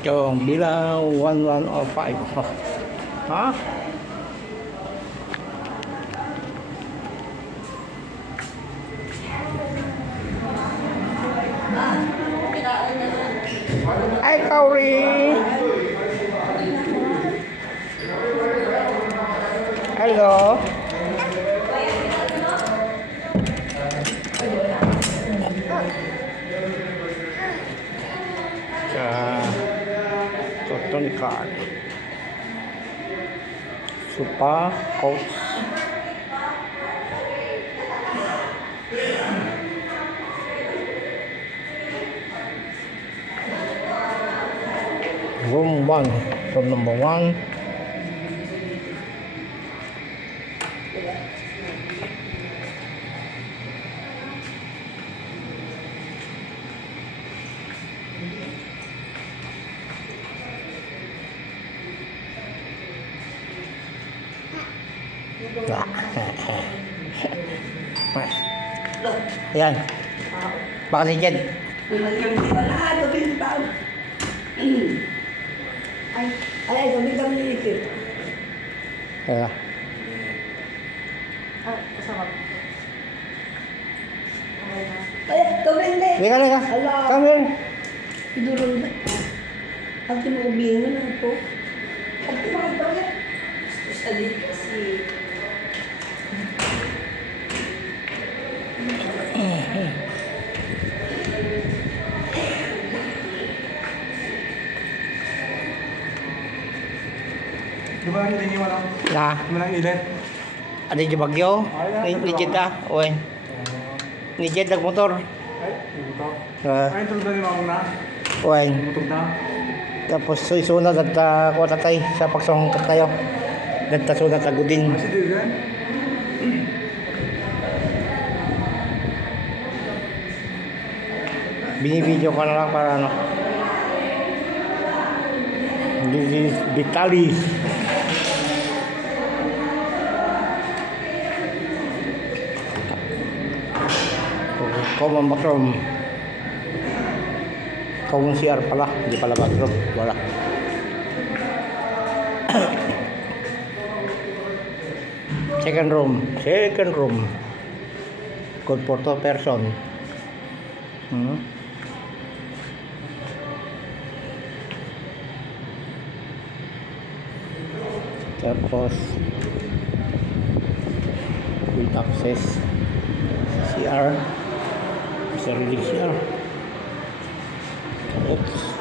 Yung bilang 1105. Ha? Ay, Kauri! Hello! Tony card. Super coach. Room 1. Room number 1. Ayan. Baka si Jed. Ay, gawin kami nilipit. Ayan. Ay, gawin din. Liga. Come here. Idurol na. Ang tinuubing na ako. Ang tinuubing na. Sa dito kasi. Di ba ang ilan yung ano? Na. Malang ilan? Ada di Bagyo. Ni Jed ah. Oy. Ni Jed nagmotor. Ay, ito. Ah, Ay, tulad na ni Mamong na. oy. Butog na. Tapos sunod at kuha tatay sa pagsong tayo. Dagta sunod agudin. Kasi di yan. Binibideo ko na lang para ano. This is Vitalis. Common bathroom. Common CR pala. Hindi pala bathroom. Wala. Second room. Good for 2 person. Tapos with access CR, sariling CR. Oops.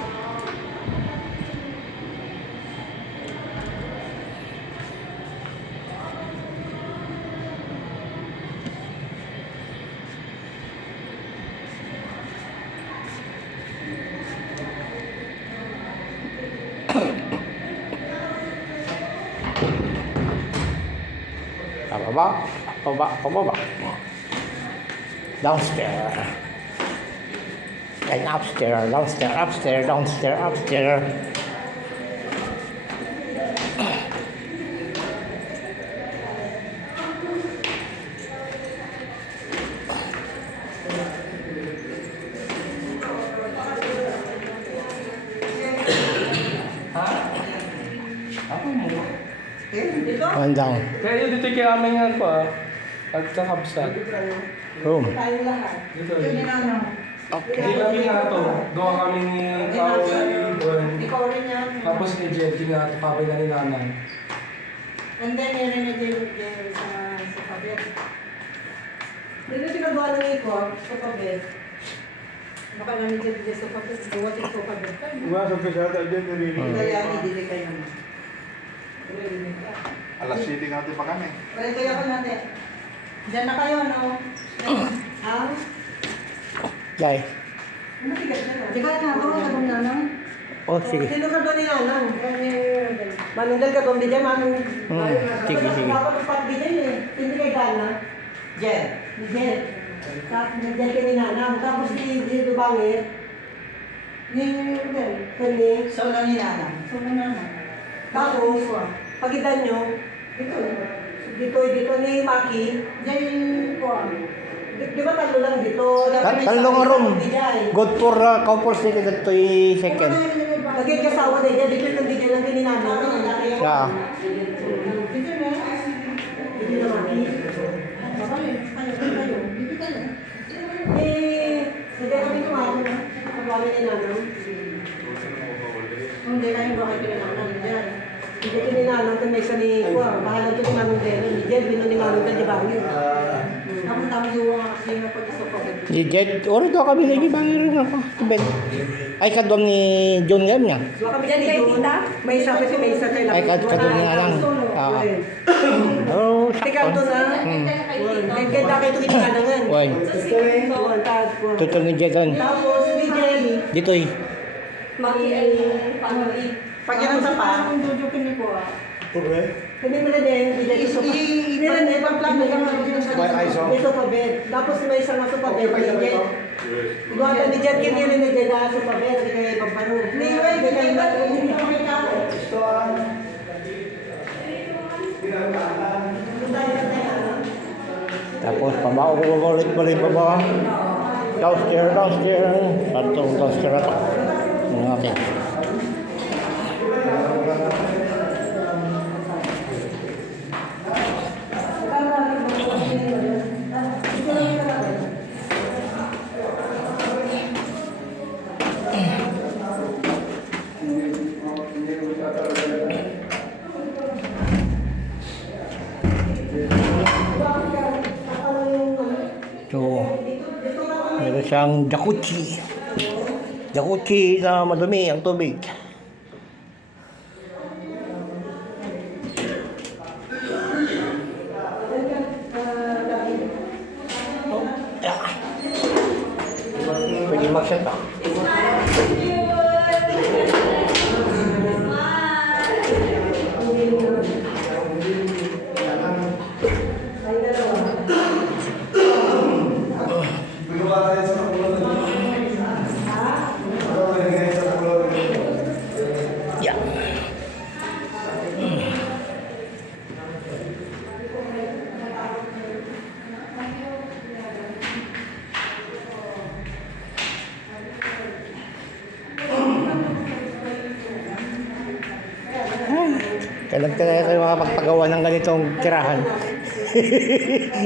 Pababa. Downstairs. And upstairs, downstairs. One down. Kaya yun, dito kaya kami nga po ah. Pagkakabsat. Room. Tayo lahat. Dito. Yun na. Okay. Hindi kami nga ito. Gawa kami ni Kaoy. Ikaw rin yan. Tapos ni Jed, yung nga papay na ni Nanan. And then, yun rin na dyan sa pabet. Dito pinagawa ng ikot sa pabet. Baka namin dyan sa pabet. Gawa din sa pabet. Diba, sa pisata dyan, narinig. Kaya hindi kayo naman. Alas 7 natin pa kami. Wala kaya ko natin. Diyan na kayo, no? Ha? Jai. Ano tigas na? Di ba na ako, nagong nanang? Oh, sige. Sino ka ba ni nanang? Manunggal ka kung di dyan, manung... Sige. Ako nagpat di dyan eh. Hindi kay Gana. Jen. Ni Jen. Tapos nagdyan ka ni nanang. Tapos di Dubangit. Ni Kani. Solo ni nanang. Solo nanang. Tapos, pagitan nyo, dito ni Maki, dyan po. Di ba talo lang dito? Talong room. Good for couples dito second. Naging kasawa na yan, dito yung hindi lang kininanam. Ah. Hindi naman. Hindi kami kumain na. Pagkami ni nanam. Hindi kayo ba kayo pinananam dyan? Hindi kininanam ito may isa ni Kwa. Bahala ito ni Manong Delo. Ni Jed, bino ni Manong Delo, di ba? Ako tama yung kasi yung pag-isa ko. Di Jet, oro daw kami lagi bangir na ako. Ben. Ay kadom ni John Gam niya. So kami dyan kay tita? May isa kasi may isa kayo. Ay kadom nga lang. Ah. Oh, Tika ito na. Ganda kayo ito kininanangan. Why? Tutol ni Jet doon. Tapos, ni Jelly. Dito eh. Maki ay panguli. Pag yan ang sapa, hindi mo na din, hindi na din, pag-plug na naman dito pa bed. Tapos may isang sopa bed, ni Jet. Gawa ka ni Jet, hindi rin ni Jet na sopa bed, hindi kayo ipagpano. Hindi kayo hindi pa may tao. Tapos pabao ko balik pa. Downstairs. Downstairs ako. Okay. So, meron siyang jacuzzi. Jacuzzi na madumi ang tubig. Pwede mag-set up. Yeah. Kailan kayo makapagpagawa ng ganitong tirahan?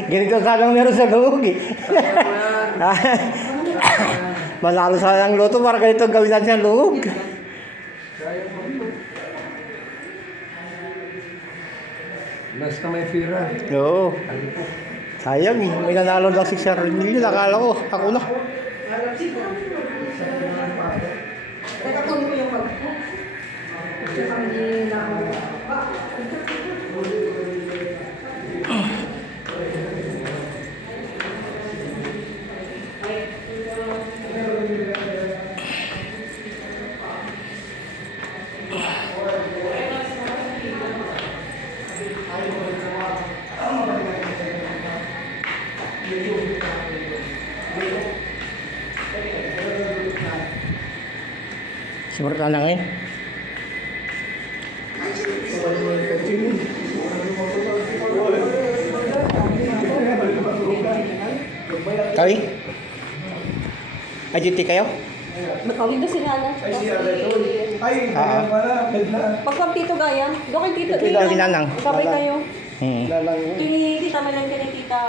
Ganito sanang meron sa loob eh. Manalo sana ng loto para ganito gawin natin sa loob. Last na may pira. Oo. Sayang eh. May nanalo daw 600 million. Akala ko, ako na. Teka, kunin ko yung pag... Seperti na ngayon. Kami? Ajiti kayo? Makawin na si Nana. Pagkam Tito Gayan, doon kay Tito. Tito Ginanang. Sabay kayo. Hmm. Kini Tita Malan, kini Tita